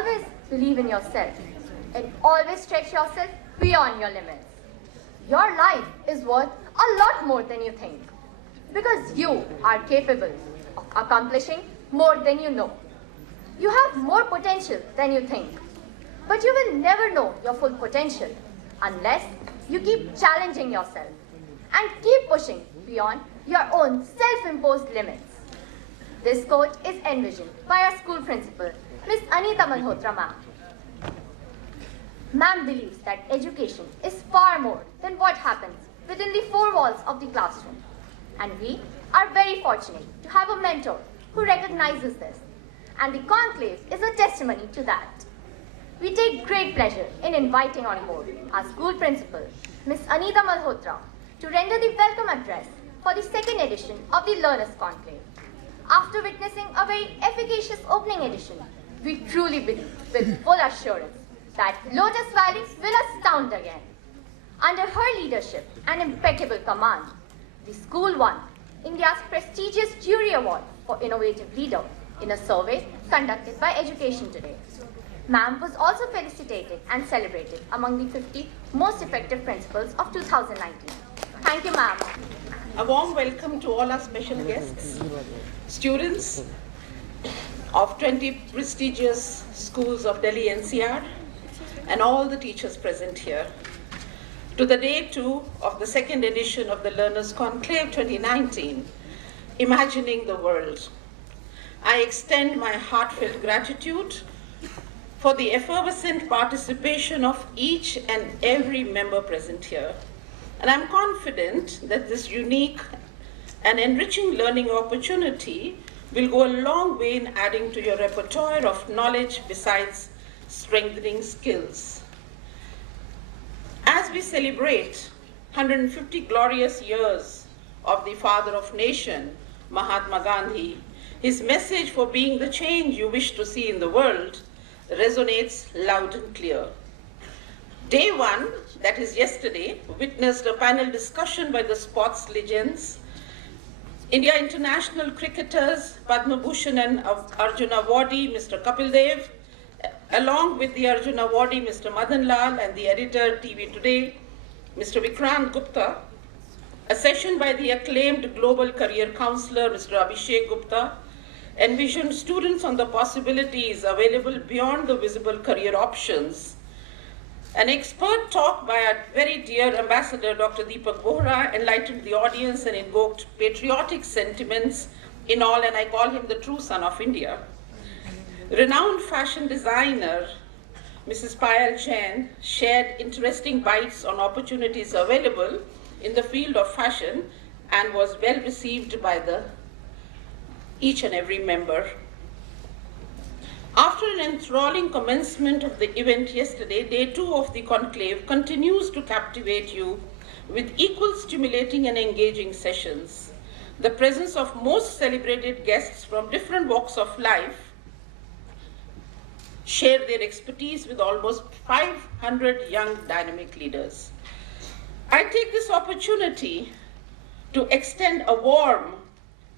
Always believe in yourself and always stretch yourself beyond your limits. Your life is worth a lot more than you think because you are capable of accomplishing more than you know. You have more potential than you think, but you will never know your full potential unless you keep challenging yourself and keep pushing beyond your own self-imposed limits. This quote is envisioned by our school principal, Miss Anita Malhotra ma'am. Ma'am believes that education is far more than what happens within the four walls of the classroom. And we are very fortunate to have a mentor who recognizes this. And the conclave is a testimony to that. We take great pleasure in inviting on board our school principal, Miss Anita Malhotra, to render the welcome address for the second edition of the Learners Conclave. After witnessing a very efficacious opening edition, we truly believe with full assurance that Lotus Valley will astound again. Under her leadership and impeccable command, the school won India's prestigious Jury Award for Innovative Leader in a survey conducted by Education Today. Ma'am was also felicitated and celebrated among the 50 most effective principals of 2019. Thank you, ma'am. A warm welcome to all our special guests, students of 20 prestigious schools of Delhi NCR, and all the teachers present here, to the day 2 of the second edition of the Learners Conclave 2019, Imagining the World. I extend my heartfelt gratitude for the effervescent participation of each and every member present here. And I'm confident that this unique and enriching learning opportunity will go a long way in adding to your repertoire of knowledge besides strengthening skills. As we celebrate 150 glorious years of the Father of Nation, Mahatma Gandhi, his message for being the change you wish to see in the world resonates loud and clear. Day 1, that is yesterday, witnessed a panel discussion by the sports legends, India international cricketers Padma Bhushan and Arjuna Awardee Mr. Kapil Dev, along with the Arjuna Awardee Mr. Madan Lal and the editor TV Today, Mr. Vikrant Gupta, a session by the acclaimed global career counselor Mr. Abhishek Gupta, envisioned students on the possibilities available beyond the visible career options. An expert talk by our very dear Ambassador Dr. Deepak Bohra enlightened the audience and invoked patriotic sentiments in all, and I call him the true son of India. Renowned fashion designer Mrs. Payal Jain shared interesting bites on opportunities available in the field of fashion and was well received by each and every member. After an enthralling commencement of the event yesterday, day 2 of the conclave continues to captivate you with equal stimulating and engaging sessions. The presence of most celebrated guests from different walks of life share their expertise with almost 500 young dynamic leaders. I take this opportunity to extend a warm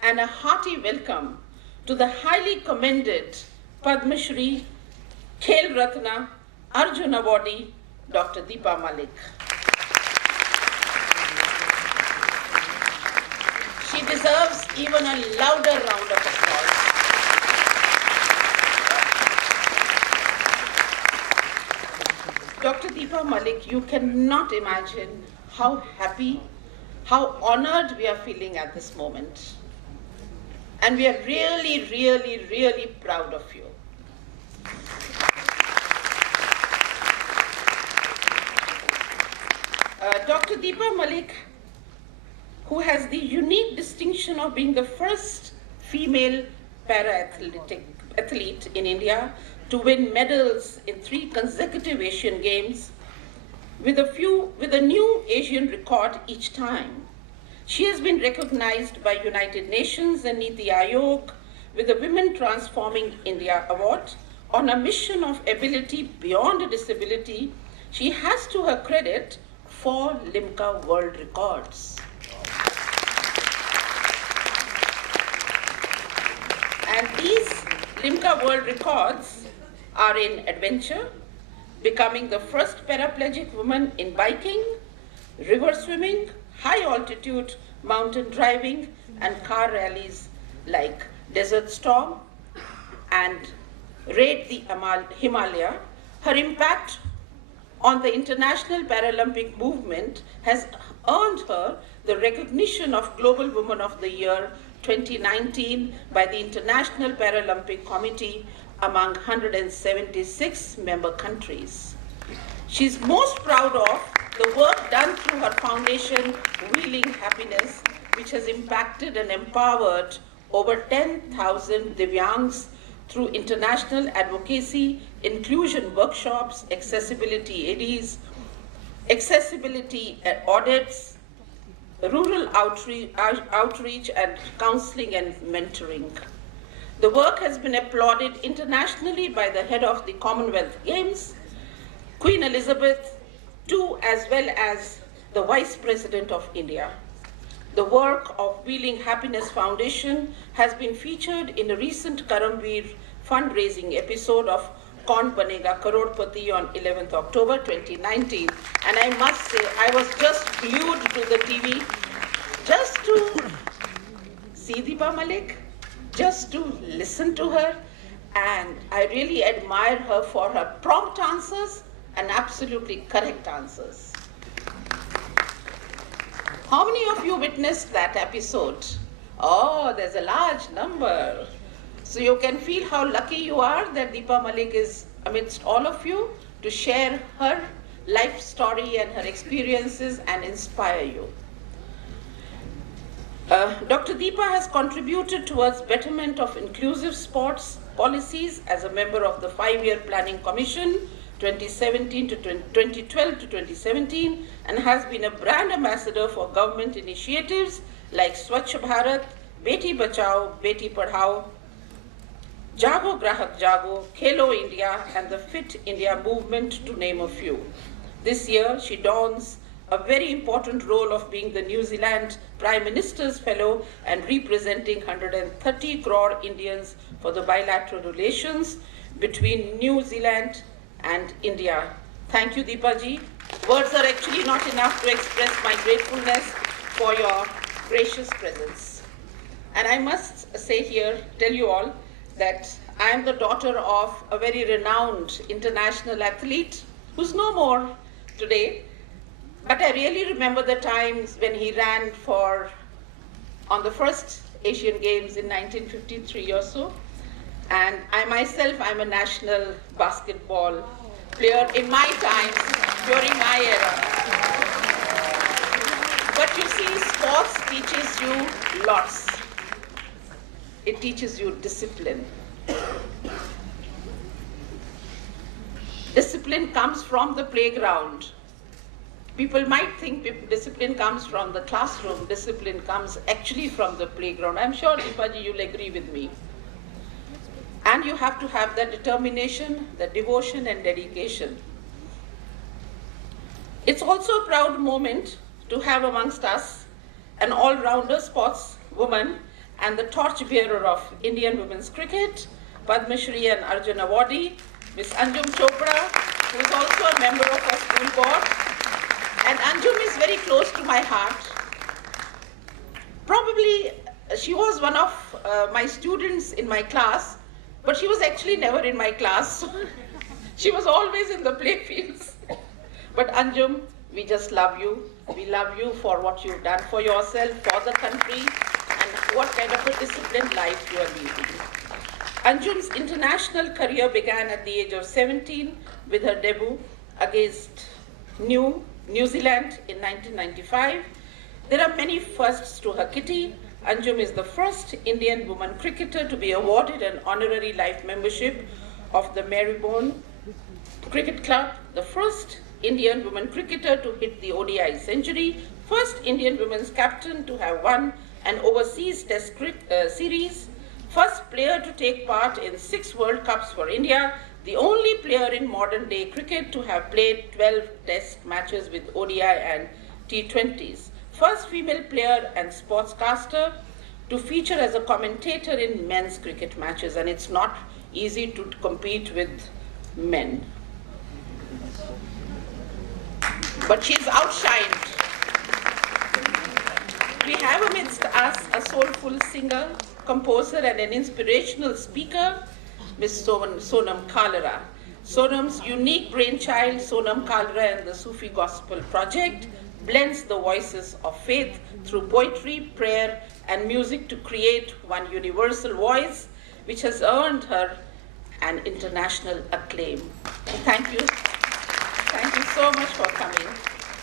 and a hearty welcome to the highly commended Padma Shri, Khel Ratna, Arjuna Awardee, Dr. Deepa Malik. She deserves even a louder round of applause. Dr. Deepa Malik, you cannot imagine how happy, how honored we are feeling at this moment. And we are really, really, really proud of you. Dr. Deepa Malik, who has the unique distinction of being the first female para-athlete in India to win medals in 3 consecutive Asian Games with a new Asian record each time. She has been recognized by United Nations and Niti Aayog with the Women Transforming India Award. On a mission of ability beyond a disability, she has to her credit 4 Limca World Records. And these Limca World Records are in adventure, becoming the first paraplegic woman in biking, river swimming, high altitude mountain driving, and car rallies like Desert Storm and Raid the Himalaya. Her impact on the international Paralympic movement has earned her the recognition of Global Woman of the Year 2019 by the International Paralympic Committee among 176 member countries. She's most proud of the work done through her foundation, Wheeling Happiness, which has impacted and empowered over 10,000 Divyangs through international advocacy, inclusion workshops, accessibility ADs, accessibility audits, rural outreach and counseling and mentoring. The work has been applauded internationally by the head of the Commonwealth Games, Queen Elizabeth II, as well as the Vice President of India. The work of Wheeling Happiness Foundation has been featured in a recent Karamveer fundraising episode of Kaun Banega Crorepati on 11th October 2019. And I must say, I was just glued to the TV just to see Deepa Malik, just to listen to her. And I really admire her for her prompt answers and absolutely correct answers. How many of you witnessed that episode? Oh, there's a large number. So you can feel how lucky you are that Deepa Malik is amidst all of you to share her life story and her experiences and inspire you. Dr. Deepa has contributed towards betterment of inclusive sports policies as a member of the 5-year Planning Commission 2017 to 2012 to 2017, and has been a brand ambassador for government initiatives like Swachh Bharat, Beti Bachao, Beti Padhao, Jago Grahak Jago, Khelo India, and the Fit India movement, to name a few. This year, she dons a very important role of being the New Zealand Prime Minister's Fellow and representing 130 crore Indians for the bilateral relations between New Zealand and India. Thank you, Deepa ji. Words are actually not enough to express my gratefulness for your gracious presence. And I must say here, tell you all, that I am the daughter of a very renowned international athlete who's no more today, but I really remember the times when he ran on the first Asian Games in 1953 or so. And I myself, I'm a national basketball player in my times, during my era. But you see, sports teaches you lots. It teaches you discipline. Discipline comes from the playground. People might think discipline comes from the classroom. Discipline comes actually from the playground. I'm sure, Deepa ji, you'll agree with me. And you have to have the determination, the devotion and dedication. It's also a proud moment to have amongst us an all-rounder sports woman and the torchbearer of Indian women's cricket, Padma Shri and Arjun Awardee, Miss Anjum Chopra, who is also a member of our school board. And Anjum is very close to my heart. Probably she was one of my students in my class, but she was actually never in my class. She was always in the playfields. But Anjum, we just love you. We love you for what you've done for yourself, for the country, and what kind of a disciplined life you are leading. Anjum's international career began at the age of 17 with her debut against New Zealand in 1995. There are many firsts to her kitty. Anjum is the first Indian woman cricketer to be awarded an honorary life membership of the Marylebone Cricket Club, the first Indian woman cricketer to hit the ODI century, first Indian women's captain to have won an overseas test series, first player to take part in 6 World Cups for India, the only player in modern day cricket to have played 12 test matches with ODI and T20s, first female player and sportscaster to feature as a commentator in men's cricket matches. And it's not easy to compete with men. But she's outshined. We have amidst us a soulful singer, composer, and an inspirational speaker, Ms. Sonam Kalra. Sonam's unique brainchild, Sonam Kalra and the Sufi Gospel Project, blends the voices of faith through poetry, prayer, and music to create one universal voice, which has earned her an international acclaim. Thank you. Thank you so much for coming.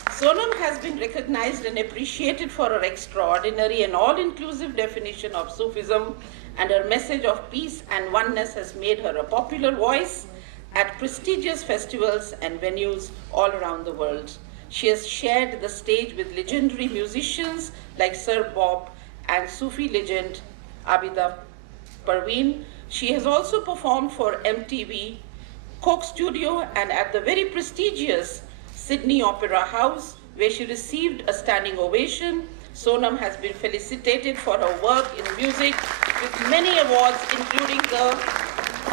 Sonam has been recognized and appreciated for her extraordinary and all-inclusive definition of Sufism, and her message of peace and oneness has made her a popular voice at prestigious festivals and venues all around the world. She has shared the stage with legendary musicians like Sir Bob and Sufi legend Abida Parveen. She has also performed for MTV, Coke Studio, and at the very prestigious Sydney Opera House, where she received a standing ovation. Sonam has been felicitated for her work in music with many awards, including the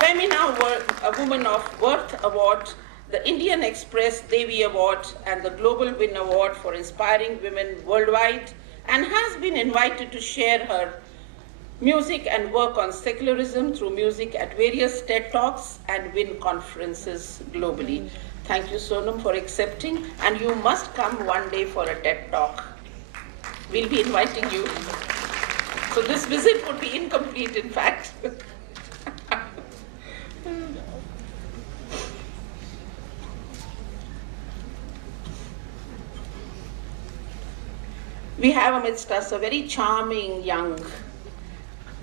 Femina Woman of Worth Award, the Indian Express Devi Award, and the Global Win Award for inspiring women worldwide, and has been invited to share her music and work on secularism through music at various TED Talks and WIN conferences globally. Thank you, Sonam, for accepting, and you must come one day for a TED Talk. We'll be inviting you. So this visit would be incomplete, in fact. We have amidst us a very charming young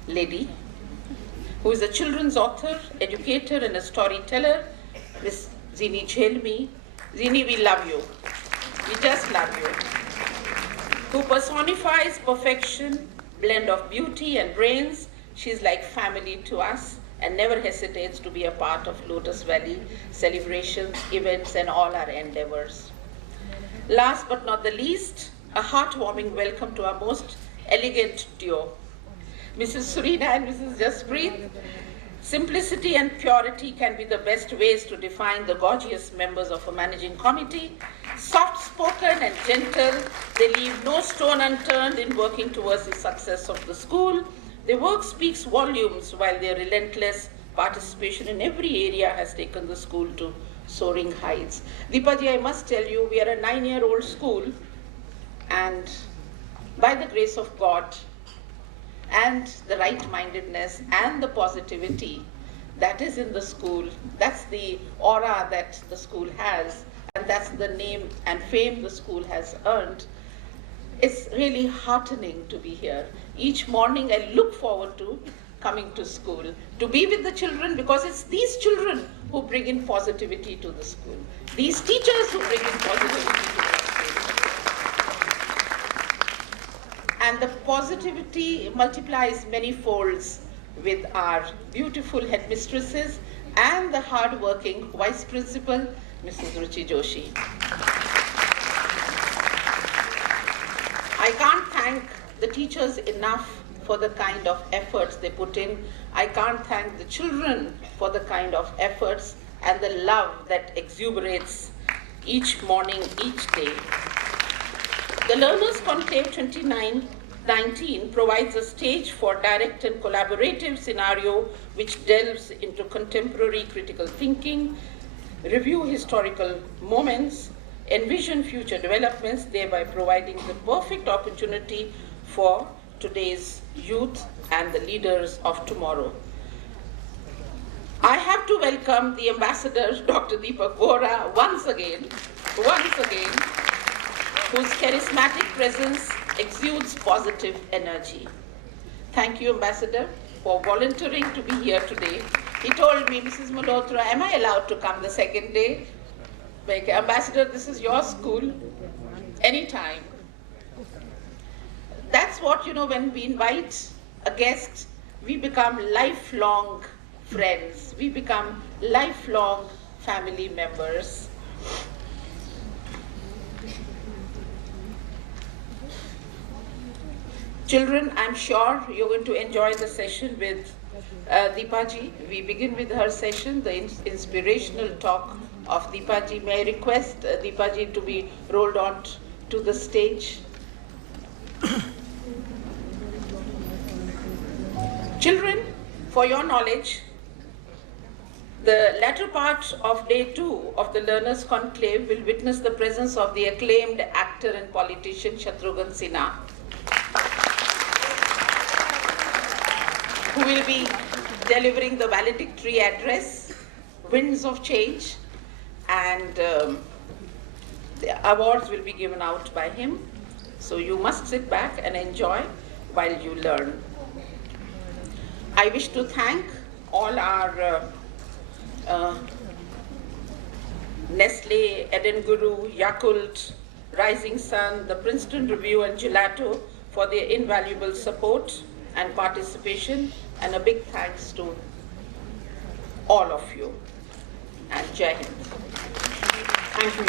lady who is a children's author, educator, and a storyteller, Miss Zini Chelmi. Zini, we love you. We just love you. Who personifies perfection, blend of beauty and brains. She's like family to us and never hesitates to be a part of Lotus Valley celebrations, events, and all our endeavors. Last but not the least, a heartwarming welcome to our most elegant duo, Mrs. Surina and Mrs. Jasprit. Simplicity and purity can be the best ways to define the gorgeous members of a managing committee. Soft-spoken and gentle, they leave no stone unturned in working towards the success of the school. Their work speaks volumes, while their relentless participation in every area has taken the school to soaring heights. Deepaji, I must tell you, we are a 9-year-old school, and by the grace of God and the right-mindedness and the positivity that is in the school, that's the aura that the school has, and that's the name and fame the school has earned. It's really heartening to be here. Each morning I look forward to coming to school, to be with the children, because it's these children who bring in positivity to the school, these teachers who bring in positivity to the school. And the positivity multiplies many folds with our beautiful headmistresses and the hard-working vice principal, Mrs. Ruchi Joshi. I can't thank the teachers enough for the kind of efforts they put in. I can't thank the children for the kind of efforts and the love that exuberates each morning, each day. The Learners Conclave 2019 provides a stage for direct and collaborative scenario which delves into contemporary critical thinking, review historical moments, envision future developments, thereby providing the perfect opportunity for today's youth and the leaders of tomorrow. I have to welcome the ambassador, Dr. Deepak Vohra, once again, whose charismatic presence exudes positive energy. Thank you, Ambassador, for volunteering to be here today. He told me, Mrs. Malhotra, am I allowed to come the second day? Like, Ambassador, this is your school, anytime. That's what, when we invite a guest, we become lifelong friends. We become lifelong family members. Children, I'm sure you're going to enjoy the session with Deepaji. We begin with her session, the inspirational talk of Deepaji. May I request Deepaji to be rolled on to the stage? Children, for your knowledge, the latter part of day 2 of the Learners Conclave will witness the presence of the acclaimed actor and politician Shatrughan Sinha, who will be delivering the valedictory address, Winds of Change, and the awards will be given out by him. So you must sit back and enjoy while you learn. I wish to thank all our Nestle, Eden Guru, Yakult, Rising Sun, the Princeton Review and Gelato for their invaluable support and participation, and a big thanks to all of you, and Jai Hind. Thank you.